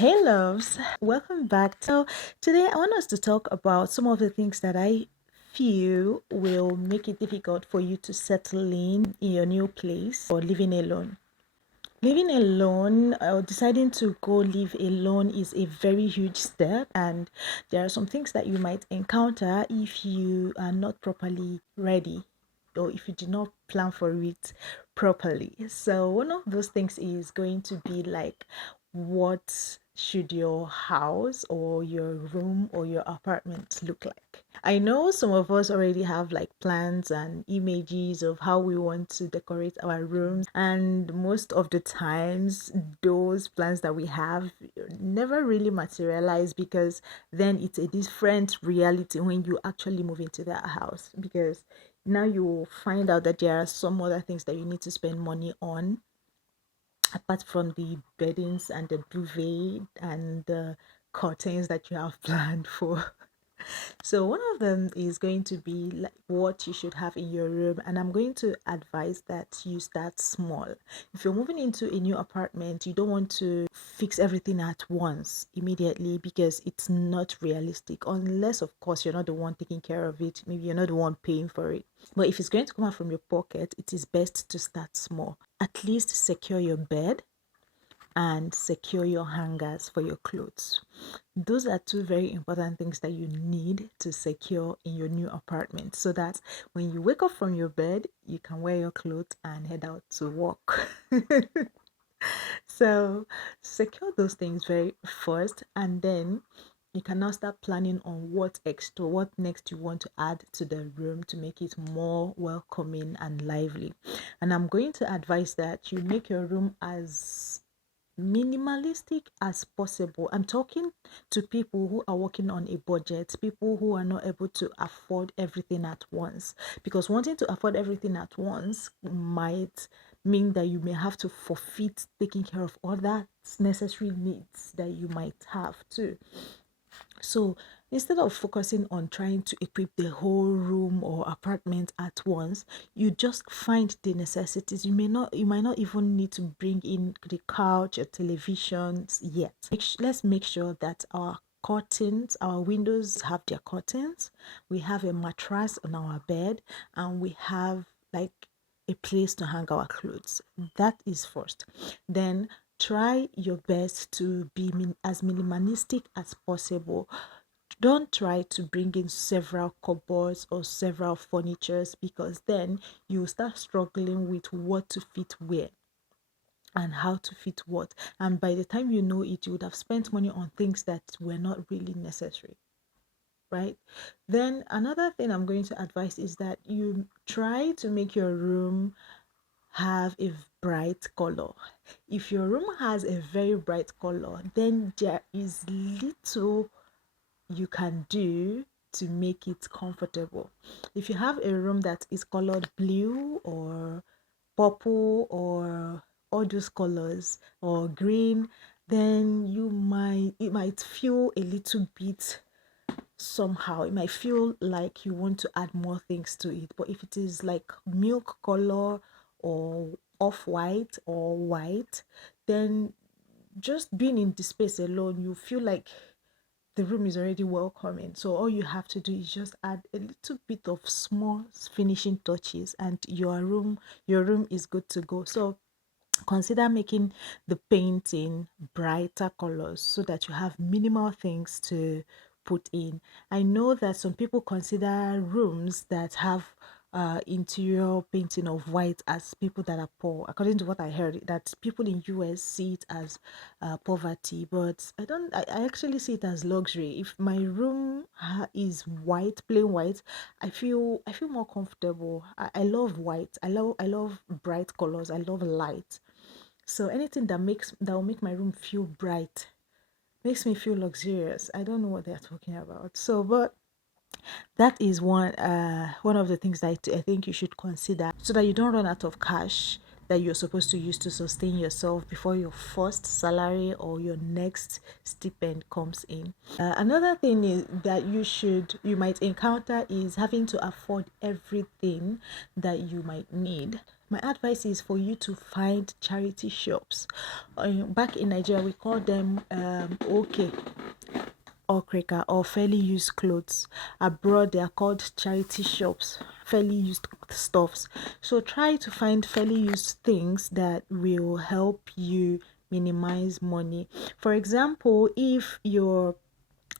Hey loves, welcome back. So today I want us to talk about some of the things that I feel will make it difficult for you to settle in your new place or living alone. Living alone or deciding to go live alone is a very huge step, and there are some things that you might encounter if you are not properly ready or if you did not plan for it properly. So, one of those things is going to be like, what should your house or your room or your apartment look like? I know some of us already have like plans and images of how we want to decorate our rooms, and most of the times, those plans that we have never really materialize because then it's a different reality when you actually move into that house. Because now you will find out that there are some other things that you need to spend money on apart from the beddings and the duvet and the curtains that you have planned for. So one of them is going to be like what you should have in your room, and I'm going to advise that you start small. If you're moving into a new apartment, you don't want to fix everything at once immediately because it's not realistic, unless of course you're not the one taking care of it. Maybe you're not the one paying for it. But if it's going to come out from your pocket, it is best to start small. At least secure your bed and secure your hangers for your clothes. Those are two very important things that you need to secure in your new apartment so that when you wake up from your bed, you can wear your clothes and head out to work. So, secure those things very first, and then you can now start planning on what next you want to add to the room to make it more welcoming and lively. And I'm going to advise that you make your room as minimalistic as possible. I'm talking to people who are working on a budget, people who are not able to afford everything at once. Because wanting to afford everything at once might mean that you may have to forfeit taking care of other necessary needs that you might have too. So instead of focusing on trying to equip the whole room or apartment at once, you just find the necessities. You might not even need to bring in the couch or televisions yet. Let's make sure that our windows have their curtains, we have a mattress on our bed, and we have like a place to hang our clothes. That is first. Then try your best to be as minimalistic as possible. Don't try to bring in several cupboards or several furnitures because then you start struggling with what to fit where and how to fit what. And by the time you know it, you would have spent money on things that were not really necessary, right? Then another thing I'm going to advise is that you try to make your room have a bright color. If your room has a very bright color, then there is little you can do to make it comfortable. If you have a room that is colored blue or purple or all those colors or green, then it might feel a little bit somehow. It might feel like you want to add more things to it. But if it is like milk color or off white or white, then just being in the space alone, you feel like the room is already welcoming. So all you have to do is just add a little bit of small finishing touches and your room is good to go. So consider making the painting brighter colors so that you have minimal things to put in. I know that some people consider rooms that have interior painting of white as people that are poor. According to what I heard, that people in US see it as poverty, but I don't. I actually see it as luxury. If my room is white, plain white, I feel more comfortable. I love white. I love bright colors. I love light. So anything that will make my room feel bright makes me feel luxurious. I don't know what they're talking about. So, but that is one of the things that I think you should consider so that you don't run out of cash that you're supposed to use to sustain yourself before your first salary or your next stipend comes in. Another thing is that you might encounter is having to afford everything that you might need. My advice is for you to find charity shops. Back in Nigeria, we call them okay or Kreka or fairly used clothes. Abroad, they are called charity shops, fairly used stuffs. So try to find fairly used things that will help you minimize money. For example, if your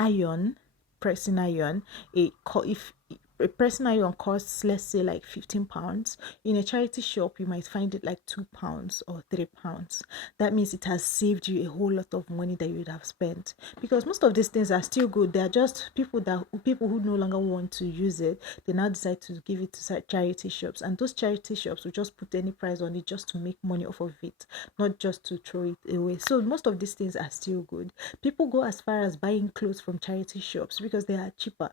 iron, pressing iron, if a pressing iron costs, let's say, like £15, in a charity shop you might find it like £2 or £3. That means it has saved you a whole lot of money that you would have spent, because most of these things are still good. They are just people who no longer want to use it, they now decide to give it to charity shops, and those charity shops will just put any price on it just to make money off of it, not just to throw it away. So most of these things are still good. People go as far as buying clothes from charity shops because they are cheaper,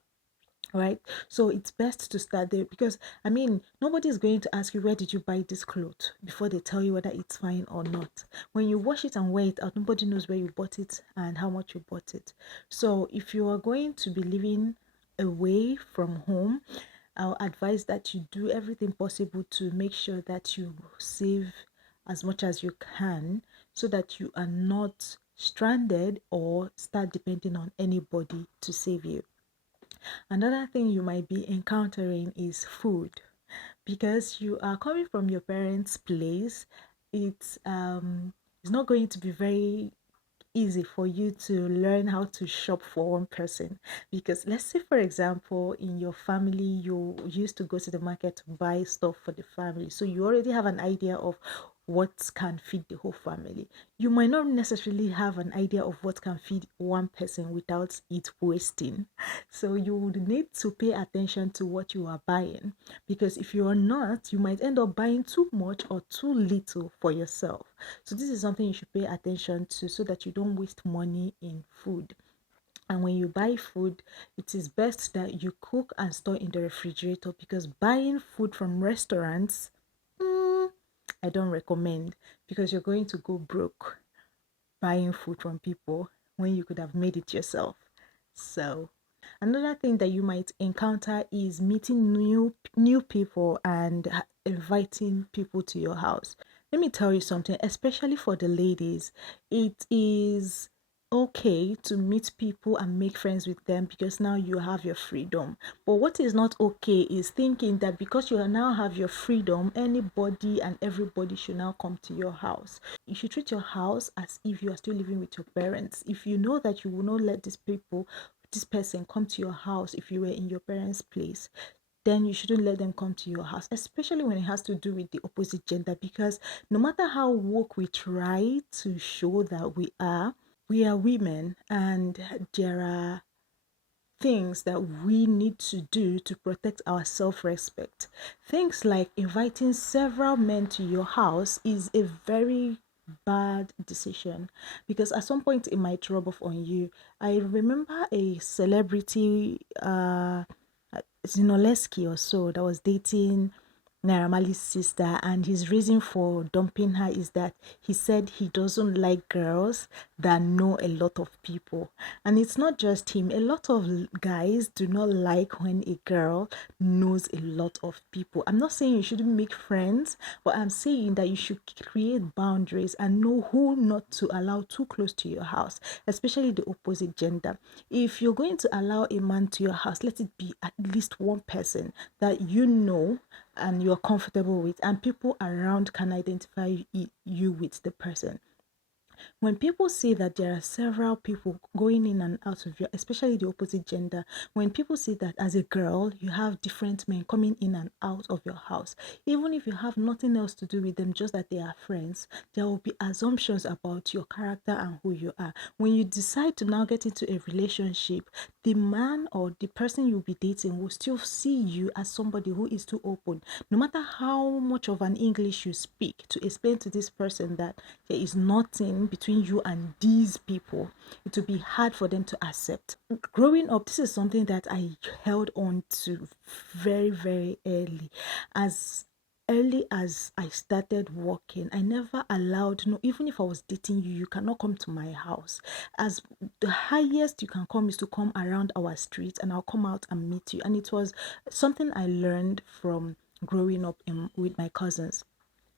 right? So it's best to start there, because I mean, nobody is going to ask you where did you buy this cloth before they tell you whether it's fine or not. When you wash it and wear it out, nobody knows where you bought it and how much you bought it. So if you are going to be living away from home, I'll advise that you do everything possible to make sure that you save as much as you can, so that you are not stranded or start depending on anybody to save you. Another thing you might be encountering is food, because you are coming from your parents' place. It's not going to be very easy for you to learn how to shop for one person, because let's say, for example, in your family you used to go to the market to buy stuff for the family, so you already have an idea of what can feed the whole family. You might not necessarily have an idea of what can feed one person without it wasting. So you would need to pay attention to what you are buying, because if you are not, you might end up buying too much or too little for yourself. So this is something you should pay attention to, so that you don't waste money in food. And when you buy food, it is best that you cook and store in the refrigerator, because buying food from restaurants, I don't recommend, because you're going to go broke buying food from people when you could have made it yourself. So another thing that you might encounter is meeting new people and inviting people to your house. Let me tell you something, especially for the ladies, it is okay to meet people and make friends with them, because now you have your freedom. But what is not okay is thinking that because you now have your freedom, anybody and everybody should now come to your house. You should treat your house as if you are still living with your parents. If you know that you will not let this person come to your house if you were in your parents' place, then you shouldn't let them come to your house, especially when it has to do with the opposite gender. Because no matter how woke we try to show that we are women, and there are things that we need to do to protect our self-respect. Things like inviting several men to your house is a very bad decision, because at some point it might rub off on you. I remember a celebrity, Zinoleski or so, that was dating Naira Marley's sister, and his reason for dumping her is that he said he doesn't like girls that know a lot of people. And it's not just him, a lot of guys do not like when a girl knows a lot of people. I'm not saying you shouldn't make friends, but I'm saying that you should create boundaries and know who not to allow too close to your house, especially the opposite gender. If you're going to allow a man to your house, let it be at least one person that you know and you're comfortable with, and people around can identify you with the person. When people see that there are several people going in and out of your, especially the opposite gender, when people see that as a girl you have different men coming in and out of your house, even if you have nothing else to do with them, just that they are friends, there will be assumptions about your character and who you are. When you decide to now get into a relationship, the man or the person you'll be dating will still see you as somebody who is too open. No matter how much of an English you speak to explain to this person that there is nothing between you and these people, it will be hard for them to accept. Growing up, this is something that I held on to very, very early. As early as I started working, I never allowed, no, even if I was dating you, you cannot come to my house. As the highest you can come is to come around our street and I'll come out and meet you. And it was something I learned from growing up with my cousins.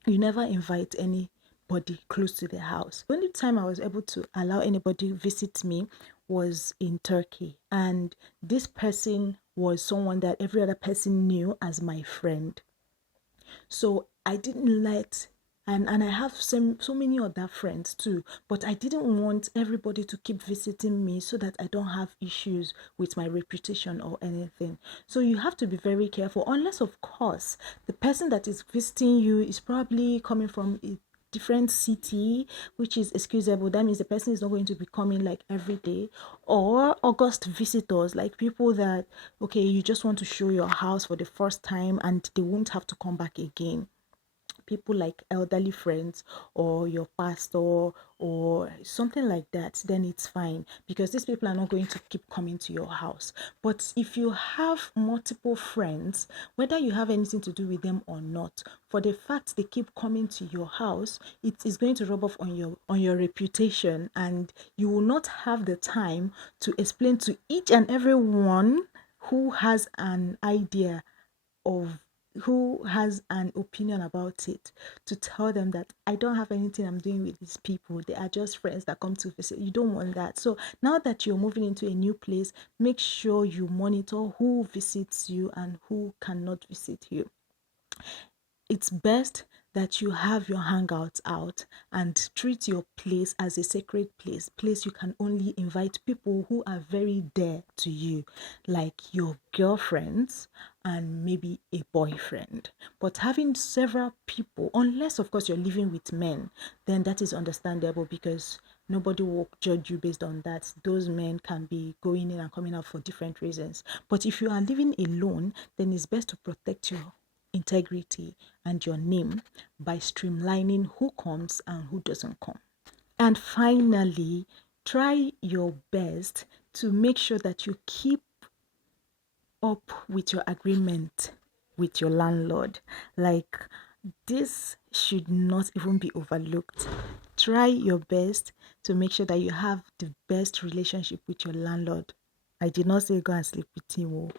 You never invite anybody close to the house. The only time I was able to allow anybody visit me was in Turkey, and this person was someone that every other person knew as my friend. So I didn't let, and I have so many other friends too, but I didn't want everybody to keep visiting me so that I don't have issues with my reputation or anything. So you have to be very careful, unless of course the person that is visiting you is probably coming from a different city, which is excusable. That means the person is not going to be coming like every day. Or august visitors, like people that, okay, you just want to show your house for the first time and they won't have to come back again. People like elderly friends or your pastor or something like that, then it's fine, because these people are not going to keep coming to your house. But if you have multiple friends, whether you have anything to do with them or not, for the fact they keep coming to your house, it is going to rub off on your reputation, and you will not have the time to explain to each and every one who has an idea of who has an opinion about it, to tell them that I don't have anything I'm doing with these people. They are just friends that come to visit. You don't want that. So now that you're moving into a new place, make sure you monitor who visits you and who cannot visit you. It's best that you have your hangouts out and treat your place as a sacred place you can only invite people who are very dear to you, like your girlfriends and maybe a boyfriend. But having several people, unless of course you're living with men, then that is understandable, because nobody will judge you based on that. Those men can be going in and coming out for different reasons. But if you are living alone, then it's best to protect your integrity and your name by streamlining who comes and who doesn't come. And finally, try your best to make sure that you keep up with your agreement with your landlord. Like, this should not even be overlooked. Try your best to make sure that you have the best relationship with your landlord. I did not say go and sleep with him. Oh.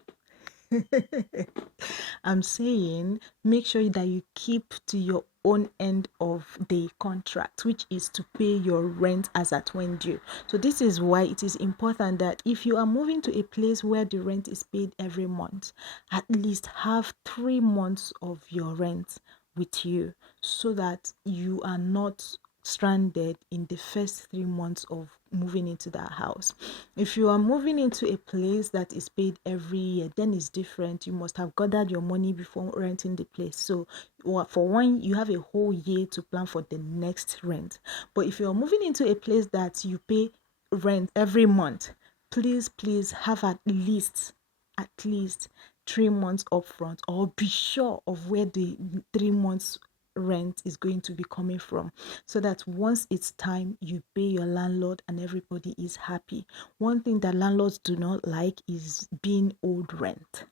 I'm saying make sure that you keep to your own end of the contract, which is to pay your rent as at when due. So this is why it is important that if you are moving to a place where the rent is paid every month, at least have 3 months of your rent with you, so that you are not stranded in the first 3 months of moving into that house. If you are moving into a place that is paid every year, then it's different. You must have gathered your money before renting the place. So for one, you have a whole year to plan for the next rent. But if you're moving into a place that you pay rent every month, please have at least 3 months upfront, or be sure of where the 3 months rent is going to be coming from, so that once it's time, you pay your landlord and everybody is happy. One thing that landlords do not like is being owed rent.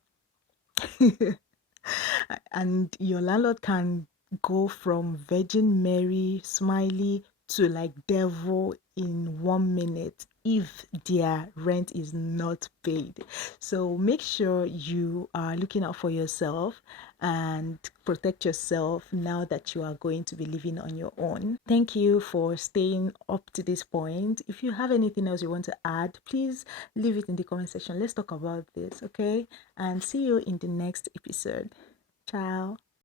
And your landlord can go from Virgin Mary, Smiley to like devil in 1 minute if their rent is not paid. So make sure you are looking out for yourself and protect yourself now that you are going to be living on your own. Thank you for staying up to this point. If you have anything else you want to add, please leave it in the comment section. Let's talk about this, okay? And see you in the next episode. Ciao.